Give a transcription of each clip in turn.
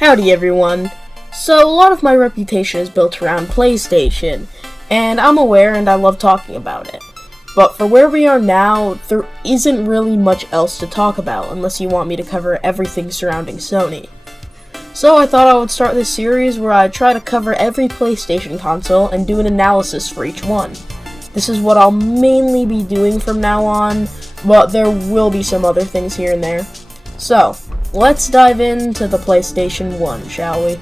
Howdy everyone. So a lot of my reputation is built around PlayStation, and I'm aware and I love talking about it. But for where we are now, there isn't really much else to talk about unless you want me to cover everything surrounding Sony. So I thought I would start this series where I try to cover every PlayStation console and do an analysis for each one. This is what I'll mainly be doing from now on, but there will be some other things here and there. So, let's dive into the PlayStation 1, shall we?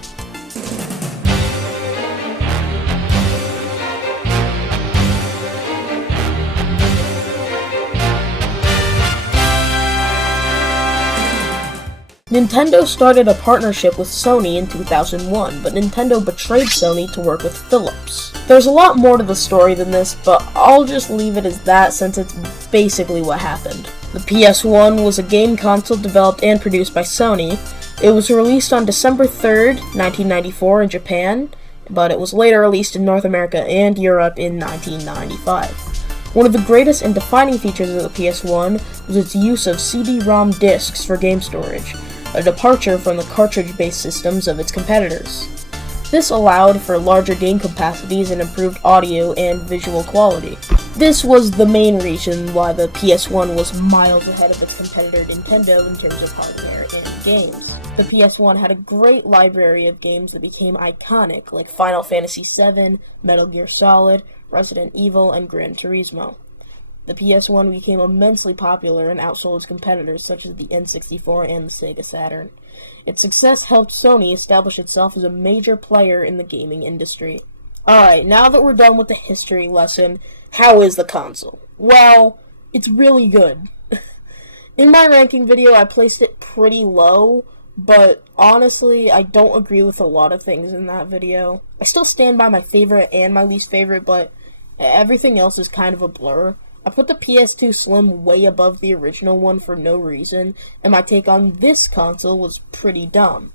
Nintendo started a partnership with Sony in 2001, but Nintendo betrayed Sony to work with Philips. There's a lot more to the story than this, but I'll just leave it as that since it's basically what happened. The PS1 was a game console developed and produced by Sony. It was released on December 3rd, 1994 in Japan, but it was later released in North America and Europe in 1995. One of the greatest and defining features of the PS1 was its use of CD-ROM discs for game storage, a departure from the cartridge-based systems of its competitors. This allowed for larger game capacities and improved audio and visual quality. This was the main reason why the PS1 was miles ahead of its competitor Nintendo in terms of hardware and games. The PS1 had a great library of games that became iconic, like Final Fantasy VII, Metal Gear Solid, Resident Evil, and Gran Turismo. The PS1 became immensely popular and outsold its competitors such as the N64 and the Sega Saturn. Its success helped Sony establish itself as a major player in the gaming industry. Alright, now that we're done with the history lesson, how is the console? Well, it's really good. In my ranking video, I placed it pretty low, but honestly, I don't agree with a lot of things in that video. I still stand by my favorite and my least favorite, but everything else is kind of a blur. I put the PS2 Slim way above the original one for no reason, and my take on this console was pretty dumb.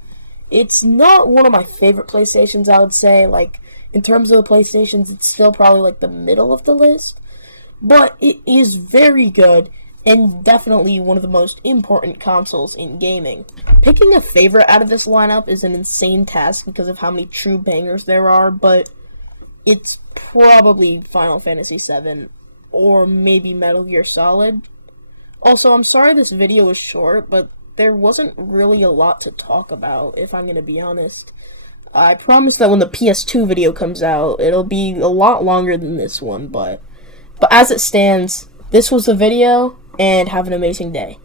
It's not one of my favorite PlayStations, I would say. Like, in terms of the PlayStations, it's still probably like the middle of the list, but it is very good and definitely one of the most important consoles in gaming. Picking a favorite out of this lineup is an insane task because of how many true bangers there are, but it's probably Final Fantasy VII or maybe Metal Gear Solid. Also, I'm sorry this video is short, but there wasn't really a lot to talk about, if I'm gonna be honest. I promise that when the PS2 video comes out, it'll be a lot longer than this one, but as it stands, this was the video, and have an amazing day.